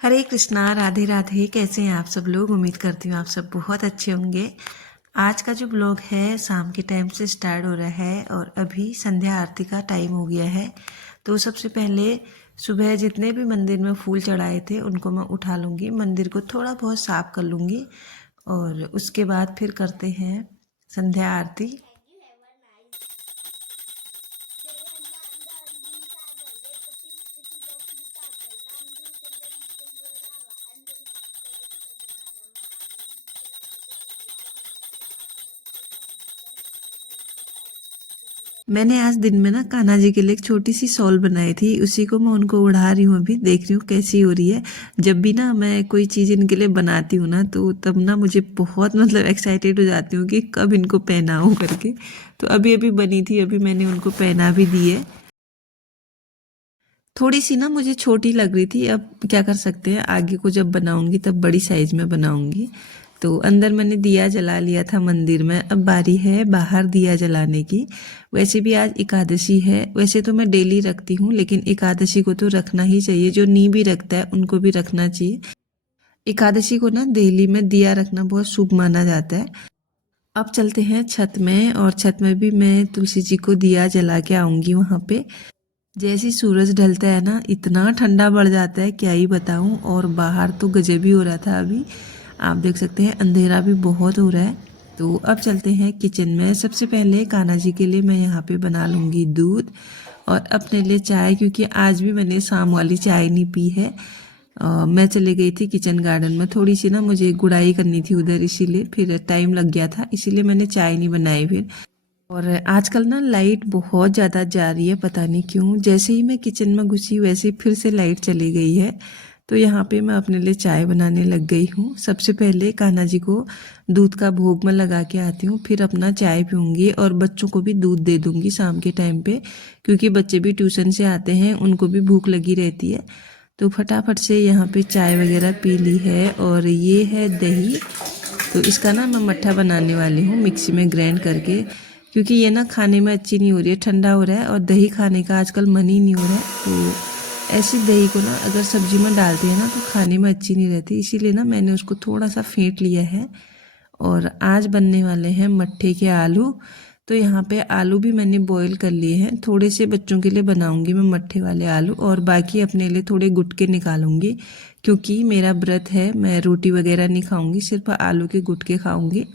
हरे कृष्णा, राधे राधे। कैसे हैं आप सब लोग? उम्मीद करती हूँ आप सब बहुत अच्छे होंगे। आज का जो ब्लॉग है शाम के टाइम से स्टार्ट हो रहा है और अभी संध्या आरती का टाइम हो गया है। तो सबसे पहले सुबह जितने भी मंदिर में फूल चढ़ाए थे उनको मैं उठा लूँगी, मंदिर को थोड़ा बहुत साफ कर लूँगी और उसके बाद फिर करते हैं संध्या आरती। मैंने आज दिन में ना कान्हा जी के लिए एक छोटी सी शॉल बनाई थी, उसी को मैं उनको उड़ा रही हूँ। अभी देख रही हूँ कैसी हो रही है। जब भी ना मैं कोई चीज़ इनके लिए बनाती हूँ ना तो तब ना मुझे बहुत एक्साइटेड हो जाती हूँ कि कब इनको पहनाऊँ करके। तो अभी अभी बनी थी, अभी मैंने उनको पहना भी दी है। थोड़ी सी ना मुझे छोटी लग रही थी, अब क्या कर सकते हैं, आगे को जब बनाऊंगी तब बड़ी साइज में बनाऊंगी। तो अंदर मैंने दिया जला लिया था मंदिर में, अब बारी है बाहर दिया जलाने की। वैसे भी आज एकादशी है, वैसे तो मैं डेली रखती हूँ लेकिन एकादशी को तो रखना ही चाहिए, जो नहीं भी रखता है उनको भी रखना चाहिए। एकादशी को ना डेली में दिया रखना बहुत शुभ माना जाता है। अब चलते हैं छत में, और छत में भी मैं तुलसी जी को दिया जला के आऊंगी वहां पे। जैसे ही सूरज ढलता है ना इतना ठंडा बढ़ जाता है, क्या ही बताऊं। और बाहर तो गजब ही हो रहा था, अभी आप देख सकते हैं अंधेरा भी बहुत हो रहा है। तो अब चलते हैं किचन में। सबसे पहले कान्हा जी के लिए मैं यहाँ पे बना लूँगी दूध और अपने लिए चाय, क्योंकि आज भी मैंने शाम वाली चाय नहीं पी है। मैं चली गई थी किचन गार्डन में, थोड़ी सी ना मुझे गुड़ाई करनी थी उधर, इसीलिए फिर टाइम लग गया था, इसीलिए मैंने चाय नहीं बनाई फिर। और आजकल ना लाइट बहुत ज़्यादा जा रही है, पता नहीं क्यों। जैसे ही मैं किचन में घुसी वैसे ही फिर से लाइट चली गई है। तो यहाँ पे मैं अपने लिए चाय बनाने लग गई हूँ। सबसे पहले कान्हा जी को दूध का भोग में लगा के आती हूँ, फिर अपना चाय पीऊँगी और बच्चों को भी दूध दे दूँगी शाम के टाइम पे, क्योंकि बच्चे भी ट्यूशन से आते हैं, उनको भी भूख लगी रहती है। तो फटाफट से यहाँ पे चाय वगैरह पी ली है। और ये है दही, तो इसका ना मैं मट्ठा बनाने वाली हूँ मिक्सी में ग्राइंड करके, क्योंकि ये ना खाने में अच्छी नहीं हो रही है, ठंडा हो रहा है और दही खाने का आजकल मन ही नहीं हो रहा है। तो ऐसी दही को ना अगर सब्जी में डालते हैं ना तो खाने में अच्छी नहीं रहती, इसीलिए ना मैंने उसको थोड़ा सा फेंट लिया है। और आज बनने वाले हैं मट्ठे के आलू। तो यहाँ पे आलू भी मैंने बॉईल कर लिए हैं, थोड़े से बच्चों के लिए बनाऊंगी मैं मट्ठे वाले आलू और बाकी अपने लिए थोड़े गुटके निकालूंगी, क्योंकि मेरा व्रत है, मैं रोटी वगैरह नहीं खाऊंगी, सिर्फ आलू के गुटके खाऊंगी।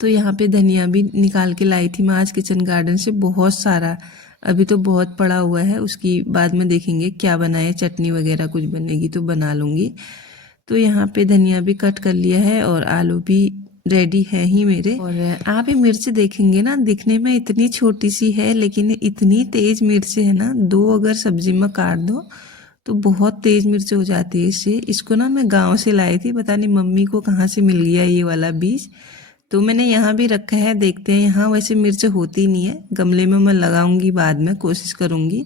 तो यहाँ पे धनिया भी निकाल के लाई थी मैं आज किचन गार्डन से, बहुत सारा। अभी तो बहुत पड़ा हुआ है, उसकी बाद में देखेंगे क्या बनाए, चटनी वगैरह कुछ बनेगी तो बना लूँगी। तो यहाँ पे धनिया भी कट कर लिया है और आलू भी रेडी है ही मेरे। और आप ये मिर्च देखेंगे ना, दिखने में इतनी छोटी सी है लेकिन इतनी तेज मिर्च है ना, दो अगर सब्जी में काट दो तो बहुत तेज मिर्च हो जाती है इससे। इसको ना मैं गांव से लाई थी, पता नहीं मम्मी को कहाँ से मिल गया ये वाला बीज, तो मैंने यहाँ भी रखा है। देखते हैं, यहाँ वैसे मिर्च होती नहीं है, गमले में मैं लगाऊंगी बाद में, कोशिश करूंगी।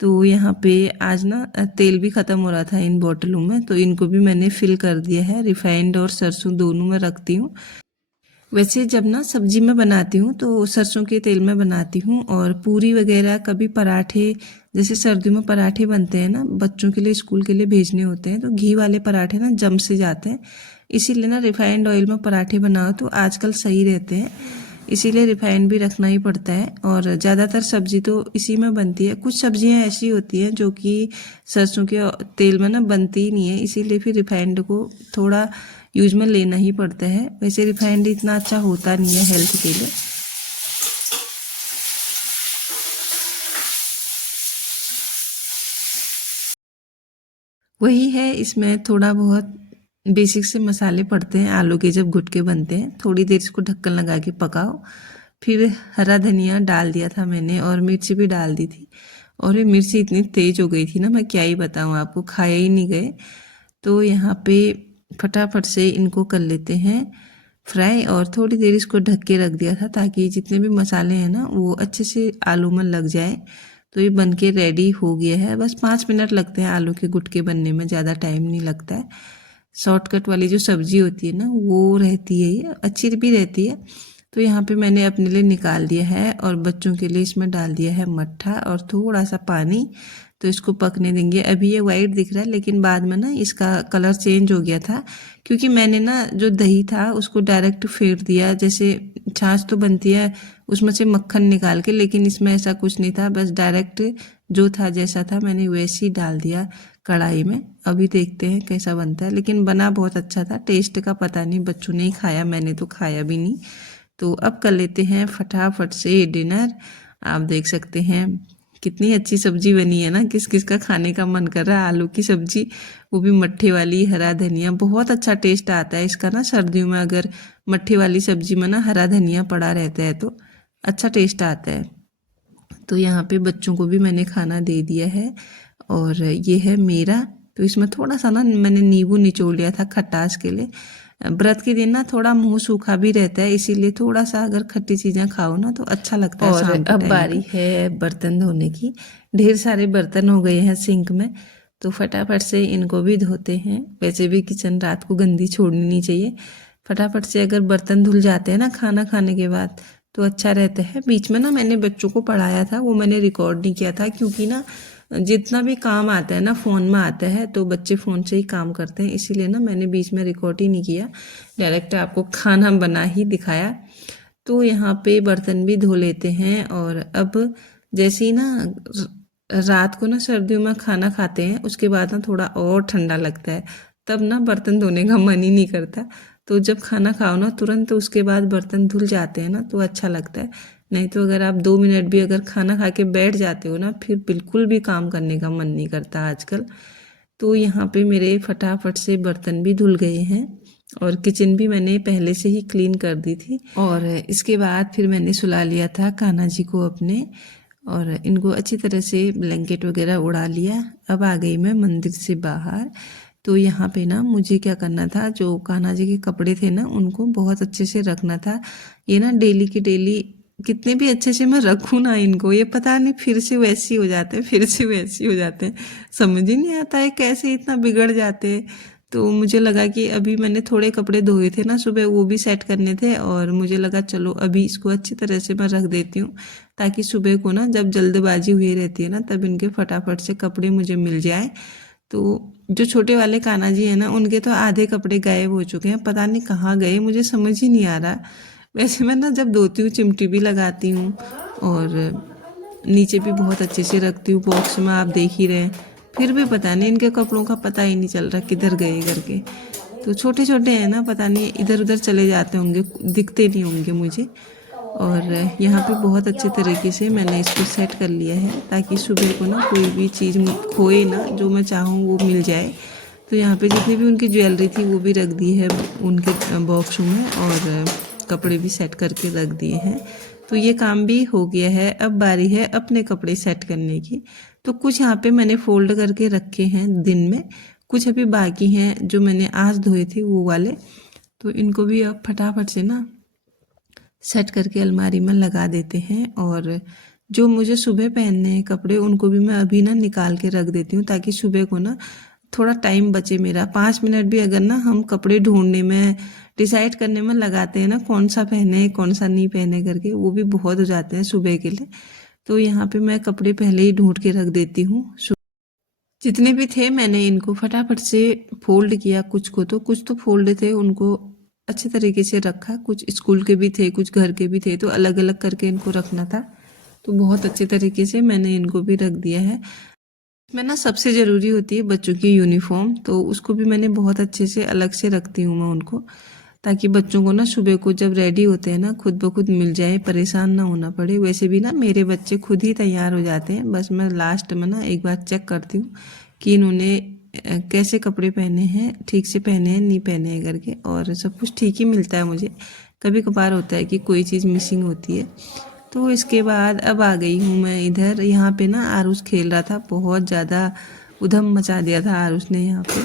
तो यहाँ पे आज ना तेल भी ख़त्म हो रहा था इन बोतलों में, तो इनको भी मैंने फिल कर दिया है। रिफाइंड और सरसों दोनों में रखती हूँ। वैसे जब ना सब्जी में बनाती हूँ तो सरसों के तेल में बनाती हूँ, और पूरी वगैरह कभी पराठे, जैसे सर्दियों में पराठे बनते हैं ना, बच्चों के लिए स्कूल के लिए भेजने होते हैं, तो घी वाले पराठे ना जम से जाते हैं, इसीलिए ना रिफाइंड ऑयल में पराठे बनाओ तो आजकल सही रहते हैं, इसीलिए रिफाइंड भी रखना ही पड़ता है। और ज़्यादातर सब्जी तो इसी में बनती है। कुछ सब्जियां ऐसी होती हैं जो कि सरसों के तेल में ना बनती ही नहीं है, इसीलिए फिर रिफाइंड को थोड़ा यूज में लेना ही पड़ता है। वैसे रिफाइंड इतना अच्छा होता नहीं है हेल्थ के लिए। वही है, इसमें थोड़ा बहुत बेसिक से मसाले पड़ते हैं आलू के जब गुटके बनते हैं। थोड़ी देर इसको ढक्कन लगा के पकाओ, फिर हरा धनिया डाल दिया था मैंने और मिर्ची भी डाल दी थी। और ये मिर्ची इतनी तेज हो गई थी ना, मैं क्या ही बताऊँ आपको, खाए ही नहीं गए। तो यहाँ पे फटाफट से इनको कर लेते हैं फ्राई, और थोड़ी देर इसको ढक के रख दिया था ताकि जितने भी मसाले हैं ना वो अच्छे से आलू में लग जाए। तो ये बन के रेडी हो गया है, बस 5 मिनट लगते हैं आलू के गुटके बनने में, ज़्यादा टाइम नहीं लगता है। शॉर्टकट वाली जो सब्जी होती है ना वो रहती है, ये अच्छी भी रहती है। तो यहाँ पे मैंने अपने लिए निकाल दिया है और बच्चों के लिए इसमें डाल दिया है मट्ठा और थोड़ा सा पानी, तो इसको पकने देंगे। अभी ये वाइट दिख रहा है लेकिन बाद में ना इसका कलर चेंज हो गया था, क्योंकि मैंने ना जो दही था उसको डायरेक्ट फेंट दिया, जैसे छाछ तो बनती है उसमें से मक्खन निकाल के, लेकिन इसमें ऐसा कुछ नहीं था, बस डायरेक्ट जो था जैसा था मैंने वैसे ही डाल दिया कढ़ाई में। अभी देखते हैं कैसा बनता है, लेकिन बना बहुत अच्छा था। टेस्ट का पता नहीं, बच्चों ने ही खाया, मैंने तो खाया भी नहीं। तो अब कर लेते हैं फटाफट से डिनर। आप देख सकते हैं कितनी अच्छी सब्जी बनी है ना, किस किस का खाने का मन कर रहा है। आलू की सब्जी, वो भी मट्ठे वाली, हरा धनिया, बहुत अच्छा टेस्ट आता है इसका ना। सर्दियों में अगर मट्ठे वाली सब्जी में ना हरा धनिया पड़ा रहता है तो अच्छा टेस्ट आता है। तो यहाँ पे बच्चों को भी मैंने खाना दे दिया है, और ये है मेरा। तो इसमें थोड़ा सा ना मैंने नींबू निचोड़ लिया था खटास के लिए। व्रत के दिन ना थोड़ा मुंह सूखा भी रहता है, इसीलिए थोड़ा सा अगर खट्टी चीज़ें खाओ ना तो अच्छा लगता है। और शाम के अब बारी है बर्तन धोने की। ढेर सारे बर्तन हो गए हैं सिंक में, तो फटाफट से इनको भी धोते हैं। वैसे भी किचन रात को गंदी छोड़नी नहीं चाहिए। फटाफट से अगर बर्तन धुल जाते हैं ना खाना खाने के बाद तो अच्छा रहता है। बीच में ना मैंने बच्चों को पढ़ाया था, वो मैंने रिकॉर्ड नहीं किया था, क्योंकि ना जितना भी काम आता है ना फ़ोन में आता है, तो बच्चे फ़ोन से ही काम करते हैं, इसीलिए ना मैंने बीच में रिकॉर्ड ही नहीं किया, डायरेक्ट आपको खाना बना ही दिखाया। तो यहाँ पे बर्तन भी धो लेते हैं। और अब जैसे ही ना रात को ना सर्दियों में खाना खाते हैं उसके बाद ना थोड़ा और ठंडा लगता है, तब ना बर्तन धोने का मन ही नहीं करता। तो जब खाना खाओ ना तुरंत तो उसके बाद बर्तन धुल जाते हैं ना तो अच्छा लगता है। नहीं तो अगर आप 2 मिनट भी अगर खाना खा के बैठ जाते हो ना, फिर बिल्कुल भी काम करने का मन नहीं करता आजकल। तो यहाँ पे मेरे फटाफट से बर्तन भी धुल गए हैं, और किचन भी मैंने पहले से ही क्लीन कर दी थी। और इसके बाद फिर मैंने सुला लिया था कान्हा जी को अपने, और इनको अच्छी तरह से ब्लैंकेट वगैरह उड़ा लिया। अब आ गई मैं मंदिर से बाहर। तो यहाँ पे ना मुझे क्या करना था, जो कान्हा जी के कपड़े थे ना उनको बहुत अच्छे से रखना था। ये ना डेली की डेली कितने भी अच्छे से मैं रखूँ ना इनको, ये पता नहीं फिर से वैसे ही हो जाते हैं, फिर से वैसे ही हो जाते हैं। समझ ही नहीं आता है कैसे इतना बिगड़ जाते हैं। तो मुझे लगा कि अभी मैंने थोड़े कपड़े धोए थे ना सुबह, वो भी सेट करने थे, और मुझे लगा चलो अभी इसको अच्छी तरह से मैं रख देती हूँ, ताकि सुबह को ना जब जल्दबाजी हुई रहती है ना तब इनके फटाफट से कपड़े मुझे मिल जाए। तो जो छोटे वाले कान्हा जी हैं ना उनके तो आधे कपड़े गायब हो चुके हैं, पता नहीं कहाँ गए, मुझे समझ ही नहीं आ रहा। वैसे मैं ना जब धोती हूँ चिमटी भी लगाती हूँ, और नीचे भी बहुत अच्छे से रखती हूँ बॉक्स में, आप देख ही रहे हैं, फिर भी पता नहीं इनके कपड़ों का पता ही नहीं चल रहा किधर गए करके। तो छोटे छोटे हैं ना, पता नहीं इधर उधर चले जाते होंगे, दिखते नहीं होंगे मुझे। और यहाँ पे बहुत अच्छे तरीके से मैंने इसको सेट कर लिया है, ताकि सुबह को ना कोई भी चीज़ खोए ना, जो मैं चाहूँ वो मिल जाए। तो यहाँ पे जितनी भी उनकी ज्वेलरी थी वो भी रख दी है उनके बॉक्स में, और कपड़े भी सेट करके रख दिए हैं। तो ये काम भी हो गया है। अब बारी है अपने कपड़े सेट करने की। तो कुछ यहाँ पे मैंने फोल्ड करके रखे हैं दिन में, कुछ अभी बाकी हैं जो मैंने आज धोए थे वो वाले। तो इनको भी अब फटाफट से ना सेट करके अलमारी में लगा देते हैं। और जो मुझे सुबह पहनने हैं कपड़े उनको भी मैं अभी ना निकाल के रख देती हूँ, ताकि सुबह को ना थोड़ा टाइम बचे मेरा। 5 मिनट भी अगर ना हम कपड़े ढूंढने में, डिसाइड करने में लगाते हैं ना कौन सा पहने कौन सा नहीं पहने करके, वो भी बहुत हो जाते हैं सुबह के लिए। तो यहाँ पे मैं कपड़े पहले ही ढूंढ के रख देती हूँ। जितने भी थे मैंने इनको फटाफट से फोल्ड किया, कुछ तो फोल्ड थे उनको अच्छे तरीके से रखा, कुछ स्कूल के भी थे कुछ घर के भी थे, तो अलग अलग करके इनको रखना था। तो बहुत अच्छे तरीके से मैंने इनको भी रख दिया है। मैं ना सबसे ज़रूरी होती है बच्चों की यूनिफॉर्म, तो उसको भी मैंने बहुत अच्छे से अलग से रखती हूँ मैं उनको, ताकि बच्चों को ना सुबह को जब रेडी होते हैं ना खुद ब खुद मिल जाए, परेशान ना होना पड़े। वैसे भी ना मेरे बच्चे खुद ही तैयार हो जाते हैं, बस मैं लास्ट में ना एक बार चेक करती हूँ कि इन्होंने कैसे कपड़े पहने हैं, ठीक से पहने हैं नहीं पहने हैं करके, और सब कुछ ठीक ही मिलता है मुझे। कभी कभार होता है कि कोई चीज़ मिसिंग होती है। तो इसके बाद अब आ गई हूँ मैं इधर। यहाँ पे ना आरुष खेल रहा था, बहुत ज़्यादा उधम मचा दिया था आरुष ने यहाँ पे।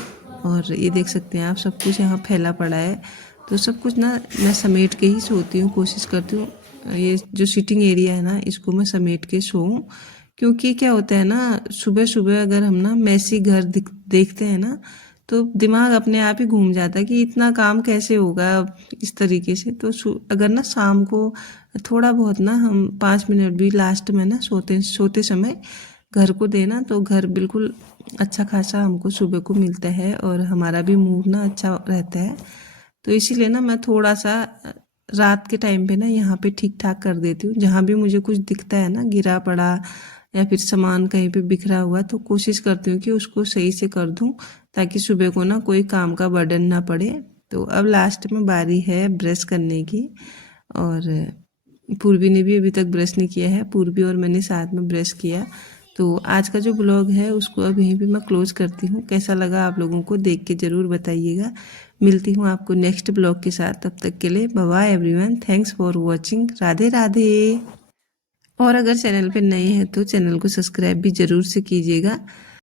और ये देख सकते हैं आप, सब कुछ यहाँ फैला पड़ा है। तो सब कुछ ना मैं समेट के ही सोती हूँ, कोशिश करती हूँ ये जो सिटिंग एरिया है ना इसको मैं समेट के सोऊं। क्योंकि क्या होता है ना, सुबह सुबह अगर हम ना मैसी घर देखते हैं ना तो दिमाग अपने आप ही घूम जाता है कि इतना काम कैसे होगा इस तरीके से। तो अगर ना शाम को थोड़ा बहुत ना हम 5 मिनट भी लास्ट में ना सोते सोते समय घर को देना तो घर बिल्कुल अच्छा खासा हमको सुबह को मिलता है और हमारा भी मूड ना अच्छा रहता है। तो इसीलिए ना मैं थोड़ा सा रात के टाइम पे ना यहाँ पे ठीक ठाक कर देती हूँ। जहाँ भी मुझे कुछ दिखता है ना गिरा पड़ा या फिर सामान कहीं पे बिखरा हुआ, तो कोशिश करती हूँ कि उसको सही से कर दूँ, ताकि सुबह को ना कोई काम का बर्डन ना पड़े। तो अब लास्ट में बारी है ब्रश करने की, और पूर्वी ने भी अभी तक ब्रश नहीं किया है। पूर्वी और मैंने साथ में ब्रश किया। तो आज का जो ब्लॉग है उसको अब यहीं पे मैं क्लोज करती हूँ। कैसा लगा आप लोगों को देख के ज़रूर बताइएगा। मिलती हूँ आपको नेक्स्ट ब्लॉग के साथ, तब तक के लिए bye bye everyone, thanks for watching, Radhe Radhe. और अगर चैनल पे नए हैं तो चैनल को सब्सक्राइब भी ज़रूर से कीजिएगा।